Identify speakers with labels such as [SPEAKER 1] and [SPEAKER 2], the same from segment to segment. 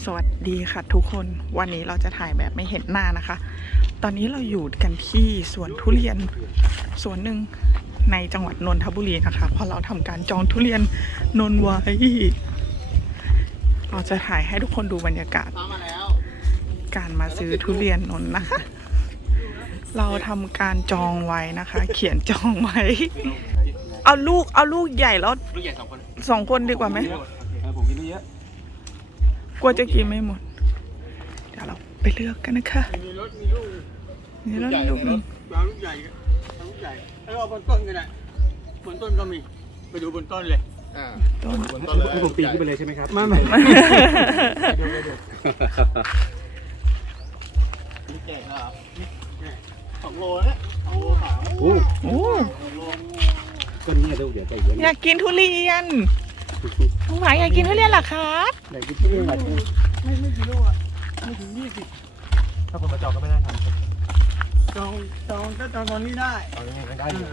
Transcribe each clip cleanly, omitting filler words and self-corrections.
[SPEAKER 1] สวัสดีค่ะทุกคนวันนี้เราจะถ่ายแบบไม่เห็นหน้านะคะ ตอนนี้เราอยู่กันที่สวนทุเรียนสวนหนึ่งในจังหวัดนนทบุรีนะคะเพราะเราทำการจองทุเรียนนนไว้เราจะถ่ายให้ทุกคนดูบรรยากาศการมาซื้อทุเรียนนนนะคะ เราทำการจองไว้นะคะ เขียนจองไว้เอาลูกใหญ่แล้วลูกใหญ่สองคนดีกว่าไหม
[SPEAKER 2] ผมกินเยอะ
[SPEAKER 1] กลัวจะกินไม่หมดเดี๋ยวเราไปเลือกกันนะคะ
[SPEAKER 2] มีรถลูก
[SPEAKER 1] หนึ่ง
[SPEAKER 2] ลูกใหญ่แล้วเอาบนต้นกันนะบนต้นก็มีไปดูบนต้นเลย
[SPEAKER 1] ต้น
[SPEAKER 2] ผมปีนขึ้นไปเลยใช่ไหมครับไม่นี่แก่ครับ2 โลแล้วโอ้ก็นี่ดูเดี๋ยวใจเย็น
[SPEAKER 1] อยากกินทุเรียนน้องหมายอยากกินทุเรียนเหรอครับ
[SPEAKER 2] ไหนกินทุเรียนไม่กี่ลูกอะไม่ถึง20ถ้าคนมาจองก็ไม่ได้ทำจองถ้าจองตอนนี้ได้ตอนนี้ได้อยู่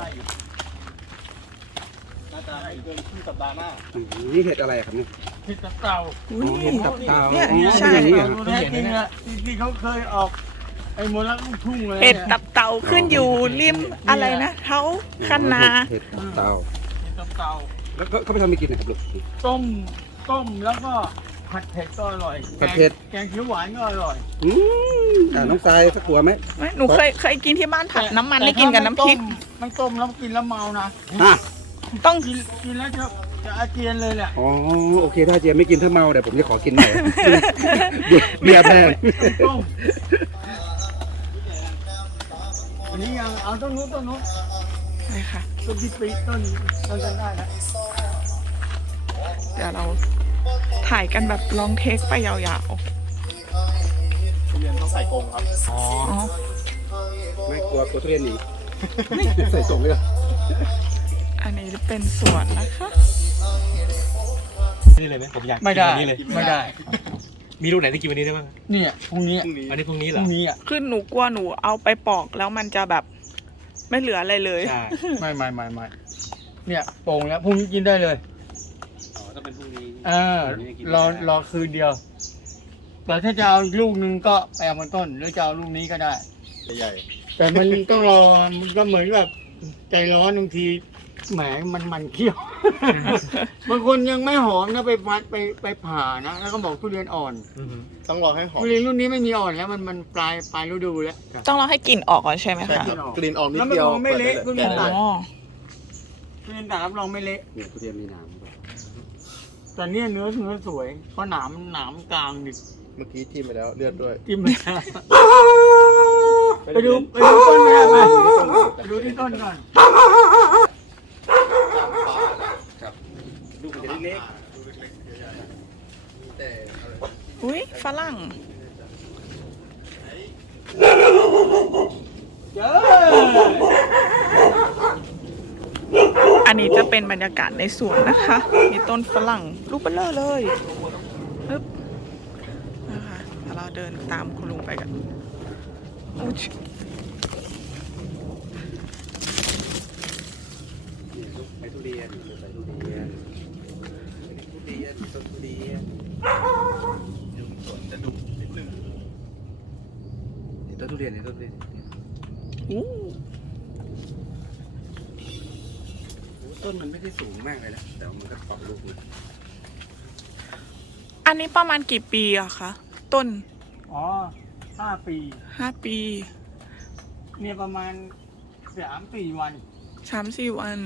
[SPEAKER 2] น่าจะเกินครึ่งสัปดาห์หน้านี่เห็ดอะไรครับเนี่ยเห็ดตับเต่าเห็ดตับเต่า
[SPEAKER 1] เนี่ยใช่
[SPEAKER 2] จริงอะที่เขาเคยออกไอ้มลลูกทุ่งเลย
[SPEAKER 1] เห็ดตับเต่าขึ้นอยู่ริมอะไรนะเท้าคันนา
[SPEAKER 2] เห็ดตับเต่าแล้วเขาไปทำไม่กินนะครับลูกต้มแล้วก็ผัดเผ็ดก็อร่อยผัดเผ็ดแกงเขียวหวานก็อร่อยน้องทรายสักหัวไหม
[SPEAKER 1] หนูเคยกินที่บ้านผัดน้ำมันได้กินกับน้ำพริก
[SPEAKER 2] มันต้มแล้วกินแล้วเมานะ
[SPEAKER 1] ต้อง
[SPEAKER 2] กินแล้วจะอาเจียนเลยแหละ
[SPEAKER 3] อ๋อโอเคถ้าอาเจียนไม่กินถ้าเมาเดี๋ยวผมจะขอกินหน่อยเบียร์แพง
[SPEAKER 2] อันนี้ยังเอาต้นนู้น
[SPEAKER 1] ใช่ค่ะ
[SPEAKER 2] ต้นที่ปีต้นกันได้นะ
[SPEAKER 1] เดี๋ยวเราถ่ายกันแบบลองเทคไปยาว
[SPEAKER 2] ๆทุเรียนต้องใส่กรงครับ
[SPEAKER 1] อ๋อ
[SPEAKER 3] ไม่กลัวทุเรียนหนีใส่กรงเลย
[SPEAKER 1] อันนี้เป็นสวนนะคะ
[SPEAKER 4] นี่เลยไหมผมอยาก
[SPEAKER 2] ไม่ได้ไม่ได้
[SPEAKER 4] มีลูกไหนที่กินวันนี้ได้บ้าง
[SPEAKER 2] เนี่ยพรุ่งนี้
[SPEAKER 4] อันนี้พรุ่งนี้เหรอ
[SPEAKER 1] คือหนูกลัวหนูเอาไปปอกแล้วมันจะแบบไม่เหลืออะไรเลย
[SPEAKER 2] ไม่เนี่ยโป่งแล้วพรุ่งนี้กินได้เลย
[SPEAKER 4] ต้องเป็นพรุ่งนี้
[SPEAKER 2] รอคืนเดียวแต่ถ้าจะเอาลูกนึงก็ไปเอาบนต้นหรือจะเอาลูกนี้ก็ได้ใหญ่แต่มันต้องรอมันก็เหมือนแบบใจร้อนบางทีแหมมันเคี้ยวบางคนยังไม่หอมนะไปวัดไปผ่านะแล้วก็บอกทุเรียนอ่อน
[SPEAKER 3] ต้องรอให้หอม
[SPEAKER 2] ทุเรียนรุ่นนี้ไม่มีอ่อนแล้วมันปลายฤดูแล้ว
[SPEAKER 1] ต้องรอให้กลิ่นออกก่อนใช่ไหมคะ
[SPEAKER 3] กลิ่นออกนิดเดียว
[SPEAKER 2] ไม่เละทุเรียนตัดทุเรียนตัดรับรองไม่เละ
[SPEAKER 3] เนี่ยทุเรียนมีหนาม
[SPEAKER 2] แต่เนี่ยเนื้อสวยเพราะหนามกลางดิ
[SPEAKER 3] เมื่อกี้ทิ่มไปแล้วเลือดด้วย
[SPEAKER 2] ทิ่มไปแล้วไปดูต้นนะไปดูที่ต้นก่อน
[SPEAKER 3] ลูกมันจะเล็ก
[SPEAKER 1] อุ้ยฝรั่งอันนี้จะเป็นบรรยากาศในสวนนะคะมีต้นฝรั่งลูกเบลอเลยปึ๊บนะคะแล้วเราเดินตามคุณลุงไปกัน
[SPEAKER 3] ไปทุเรียนต้นทุเรียนจะดุนิดนึงต้นทุเรียนต้นมันไม่ได้สูงมากเลยนะแต่มันก็ปรับลูกนะ
[SPEAKER 1] อันนี้ประมาณกี่ปีอะคะต้น
[SPEAKER 2] 5 ปี
[SPEAKER 1] 5 ปี
[SPEAKER 2] เนี่ยประมาณ3-4 วัน
[SPEAKER 1] 3-4 วัน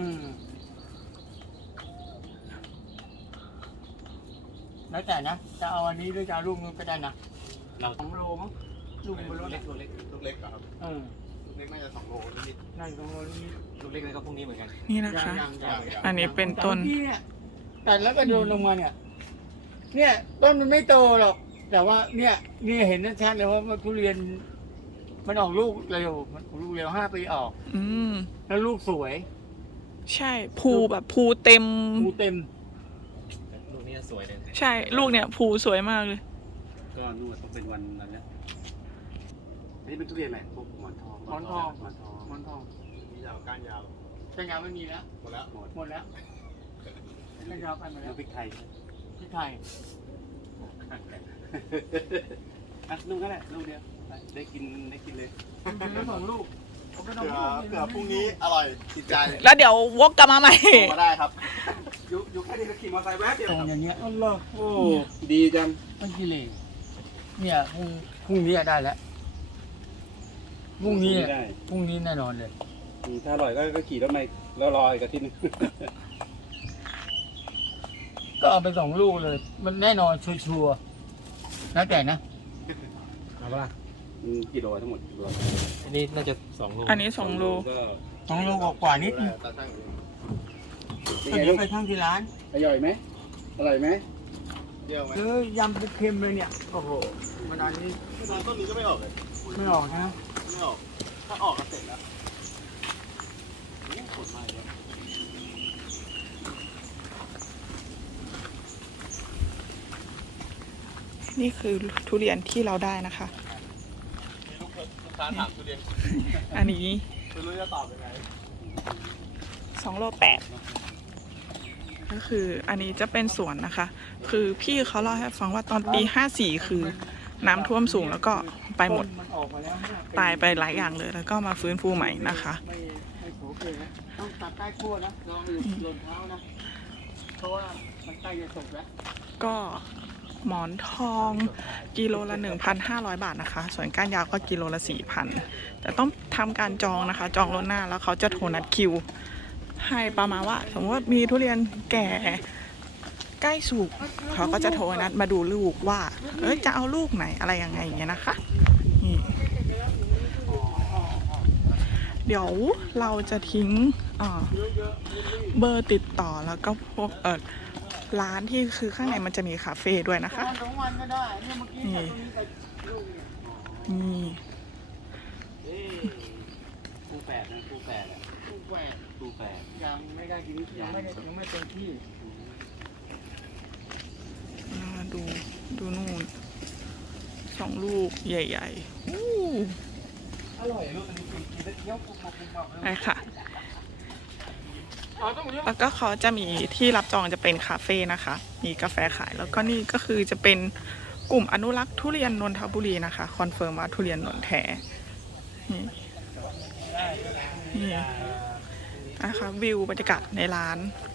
[SPEAKER 2] แล้วแต่นะจะเอาอันนี้หรือจะเอาลูกนู้นก็ได้นะ2 โลมั้งลูกเล็ก
[SPEAKER 3] ครับลูกเล็กน่าจะ2 โลนิด
[SPEAKER 2] น่าจะ2 โลนิด
[SPEAKER 4] ลูกเล็กก็พรุ่งนี้เหมือนกัน
[SPEAKER 1] นี่นะคะอันนี้เป็นต้น
[SPEAKER 2] ตัดแล้วก็โดนลงมาเนี่ยต้นมันไม่โตหรอกแต่ว่าเนี่ยเห็นชัดเลยว่าทุเรียนมันออกลูกเร็ว5 ปีออกแล้วลูกสวย
[SPEAKER 1] ใช่ภูแบบภูเต็ม
[SPEAKER 4] ลูกนี้สวยเลย
[SPEAKER 1] ใช่ลูกเนี่ยภูสวยมากเลย
[SPEAKER 3] ก็นู่นต้องเป็นวันนั้นนะนี่เป็นทุเรียนอะไรพวกหมอนทองมียาวก้านยาว
[SPEAKER 2] ไม่มีแล้วหมดแล้วก้านยาวไปหมดแล้ว
[SPEAKER 3] พริกไทย
[SPEAKER 2] พริกไทย
[SPEAKER 3] อ่ะลูกนั่นแหละลูกเดียวไปได้กินเลย
[SPEAKER 2] สองลูก
[SPEAKER 5] เผื่อพรุ่งนี้อร่อยติดใจ
[SPEAKER 1] แล้วเดี๋ยววกกลับมาใหม่
[SPEAKER 5] มาได้ครับ
[SPEAKER 3] อยู่แค่นี้ก็ขี่มอเตอร์ไซค์แวบเดียว
[SPEAKER 2] ตรงอย่างเงี้ย
[SPEAKER 3] โอ้ดีจัง
[SPEAKER 2] มันกิเลสเนี่ยพรุ่งนี้ได้แล้วพรุ่งนี้
[SPEAKER 3] ได้
[SPEAKER 2] พรุ่งนี้แน่นอนเลย
[SPEAKER 3] ถ้าอร่อยก็ขี่รถมาแล้วรออีกอาทิตย์นึง
[SPEAKER 2] ก็เอาไป2 ลูกเลย มันแน่นอนชัวร์ๆแล้วแต่นะ
[SPEAKER 4] เอาปะล่ะ
[SPEAKER 3] กี่โลทั้งหมดกี่โล
[SPEAKER 4] อันนี้น่าจะ2 โล
[SPEAKER 1] อันนี้2 โล
[SPEAKER 3] ก็
[SPEAKER 2] 2 โลกว่าๆนิดนึง
[SPEAKER 3] เป็น
[SPEAKER 2] ก็
[SPEAKER 3] ไง
[SPEAKER 2] เดี๋
[SPEAKER 3] ลู
[SPEAKER 2] ยว
[SPEAKER 3] ก
[SPEAKER 2] ไปข้างที่ร้าน
[SPEAKER 3] อร่อยไหมอร่อยไหม
[SPEAKER 5] เยี่ยมไหม
[SPEAKER 2] ยำเป็นเค็มเลยเนี่ยโอ้โหมันอันนี้
[SPEAKER 5] ตอนต้นนี้ก็ไม่ออกเลย
[SPEAKER 2] ไม่ออกนะ
[SPEAKER 5] ไม่ออก ถ้าออกก็เสร็จแล้วผลมาเยอะ
[SPEAKER 1] นี่คือทุเรียนที่เราได้นะคะ
[SPEAKER 5] ลูกค้าถามทุเรียน
[SPEAKER 1] อันนี้
[SPEAKER 5] ไม่รู้จะตอบยังไง
[SPEAKER 1] 2 โล 8ก็คืออันนี้จะเป็นสวนนะคะ คือพี่เขาเล่าให้ฟังว่าตอนปี54คือน้ำท่วมสูงแล้วก็ไปหมด
[SPEAKER 2] นออกมาแล้ว
[SPEAKER 1] ตายไปหลายอย่างเลย แล้วก็มาฟื้นฟูใหม่นะคะ
[SPEAKER 2] ไม่โอเคนะต้องตัดใต้ขั้วนะลองหล่นเท้านะเพราะว่ามันใกล้จะสุกแล้ว
[SPEAKER 1] ก็หมอนทองกิโลละ 1,500 บาทนะคะ ส่วนก้านยาวก็กิโลละ 4,000 แต่ต้องทำการจองนะคะ จองล่วงหน้าแล้วเขาจะโทรนัดคิว ให้ประมาณว่า สมมติว่ามีทุเรียนแก่ใกล้สุกเขาก็จะโทรนัดมาดูลูกว่าจะเอาลูกไหนอะไรยังไงอย่างเงี้ยนะคะนี่เดี๋ยวเราจะทิ้งเบอร์ติดต่อแล้วก็พวกร้านที่คือข้างในมันจะมีคาเฟ่ด้วยนะคะ
[SPEAKER 2] วัน2 วันก็ได้เนี่ยเมื่อกี้
[SPEAKER 1] นี่
[SPEAKER 2] ตรงนี้กับลูกเนี่ย
[SPEAKER 1] นี่
[SPEAKER 3] คู่แฝดนะคู่แฝดอ่ะ
[SPEAKER 2] ลูกแหวก
[SPEAKER 3] คู่แฝด
[SPEAKER 2] ยังไม่ได้กินยังไม่เต็มที่
[SPEAKER 1] ดูนู่น2 ลูกใหญ่ๆอู้
[SPEAKER 3] อร่อยลูกมันกินแล้วเคี้ยวกรุบกรุบกรุบ
[SPEAKER 1] ไปค่ะ แล้วก็เขาจะมีที่รับจองจะเป็นคาเฟ่นะคะ มีกาแฟขาย แล้วก็นี่ก็คือจะเป็นกลุ่มอนุรักษ์ทุเรียนนนทบุรีนะคะ คอนเฟิร์มว่าทุเรียนนนแท้นี่นะคะวิวบรรยากาศในร้าน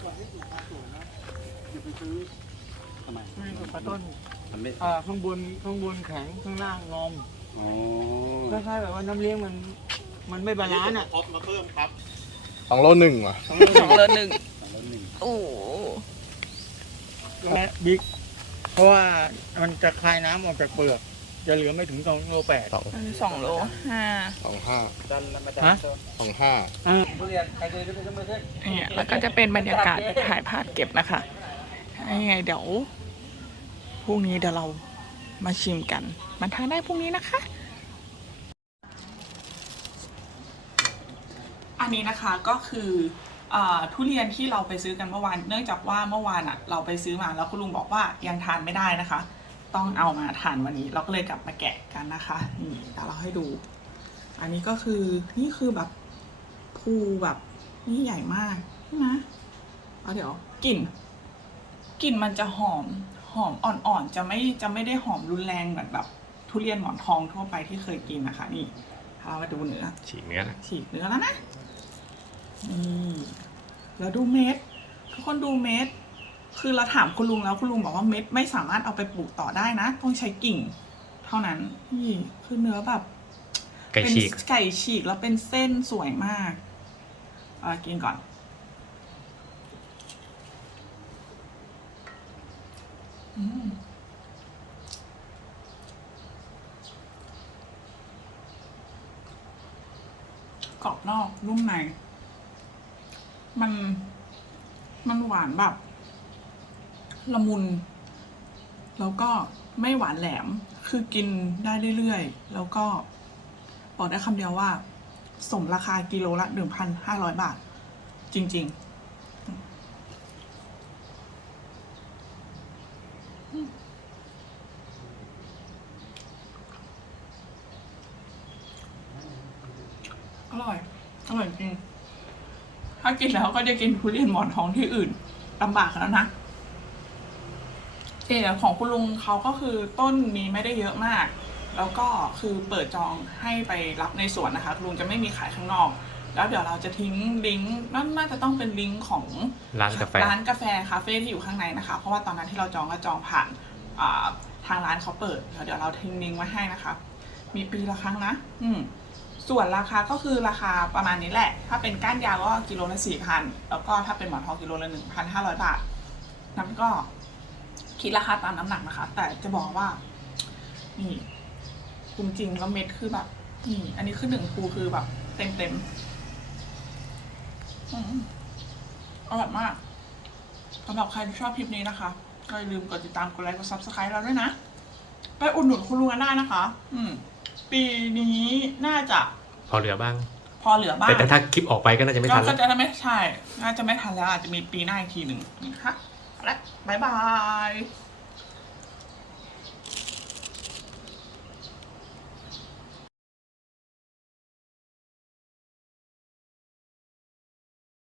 [SPEAKER 3] ทำไม
[SPEAKER 2] ไม่ปลาต้น
[SPEAKER 3] มันไม่
[SPEAKER 2] ข้างบนแข็งข้างล่างงอม
[SPEAKER 3] อ๋อ
[SPEAKER 2] คล้ายๆแบบว่าน้ำเลี้ยงมันไม่บาลานซ์อ่ะ
[SPEAKER 5] ท็อปมาเพิ่มครับ2 โล 1ว่ะ
[SPEAKER 1] 2 โล 1 โอ้
[SPEAKER 2] และบิ๊กเพราะว่ามันจะคายน้ำออกจากเปลือกจะเหลือไม่ถึง2 โล 8
[SPEAKER 1] อันนี้2 โล 5
[SPEAKER 5] 25
[SPEAKER 3] ดันมันมาดัน
[SPEAKER 2] ฮะ
[SPEAKER 5] 25
[SPEAKER 3] ทุเรียนใครเคยซื้อมาซื้อ
[SPEAKER 1] เนี่ยแล้วก็จะเป็นบรรยากาศถ่ายภาพเก็บนะคะยังไงเดี๋ยวพรุ่งนี้เดี๋ยวเรามาชิมกันมันทานได้พรุ่งนี้นะคะ อันนี้นะคะก็คือทุเรียนที่เราไปซื้อกันเมื่อวานเนื่องจากว่าเมื่อวานเราไปซื้อมาแล้วคุณลุงบอกว่ายังทานไม่ได้นะคะ ต้องเอามาทานวันนี้เราก็เลยกลับมาแกะกันนะคะนี่เดี๋ยวเราให้ดู อันนี้ก็คือนี่คือแบบภูแบบนี่ใหญ่มากใช่ไหมเดี๋ยวกลิ่นมันจะหอมอ่อนๆจะไม่ได้หอมรุนแรงเหมือนแบบทุเรียนหมอนทองทั่วไปที่เคยกินนะคะนี่เรามาดูเนื้อ
[SPEAKER 4] ฉีกเนื้อ
[SPEAKER 1] ฉีกเนื้อแล้วนะนี่แล้วดูเม็ดทุกคนดูเม็ดคือเราถามคุณลุงแล้วคุณลุงบอกว่าเม็ดไม่สามารถเอาไปปลูกต่อได้นะต้องใช้กิ่งเท่านั้นนี่คือเนื้อแบบ
[SPEAKER 4] ไก่ฉีก
[SPEAKER 1] เป็นไก่ฉีกแล้วเป็นเส้นสวยมากกินก่อนกรอบนอกนุ่มในมันหวานแบบละมุนแล้วก็ไม่หวานแหลมคือกินได้เรื่อยๆแล้วก็บอกได้คำเดียวว่าสมราคากิโลละ 1,500 บาทจริงๆอร่อยจริงถ้ากินแล้วก็จะกินทุเรียนหมอนทองที่อื่นลำบากแล้วนะเดี๋ยวของคุณลุงเขาก็คือต้นมีไม่ได้เยอะมาก แล้วก็คือเปิดจองให้ไปรับในสวนนะคะลุงจะไม่มีขายข้างนอก แล้วเดี๋ยวเราจะทิ้งลิงก์น่าจะต้องเป็นลิงก์ของ
[SPEAKER 4] ร้านกาแฟ
[SPEAKER 1] คาเฟ่ที่อยู่ข้างในนะคะเพราะว่าตอนนั้นที่เราจองก็จองผ่านทางร้านเขาเปิดเดี๋ยวเราทิ้งลิงก์ไว้ให้นะคะมีปีละครั้งนะส่วนราคาก็คือราคาประมาณนี้แหละถ้าเป็นก้านยาวก็กิโลละ 4,000 แล้วก็ถ้าเป็นหมอนทองกิโลละ 1,500 บาทนั้นก็คิดราคาตามน้ำหนักนะคะแต่จะบอกว่านี่จริงๆแล้วเม็ดคือแบบนี่อันนี้คือ1ภูคือแบบเต็มอร่อยมากสำหรับใครที่ชอบคลิปนี้นะคะก็อย่าลืมกดติดตามกดไลค์กด Subscribe เราด้วยนะไปอุดหนุนคุณลุงกันได้นะคะปีนี้น่าจะ
[SPEAKER 4] พอเหลือบ้าง แต่ถ้าคลิปออกไปก็น่าจะไม่ทันแล้ว
[SPEAKER 1] ก็จะไม่ใช่น่าจะไม่ทันแล้วอาจจะมีปีหน้าอีกทีหนึ่งนะคะแล้วบ๊ายบาย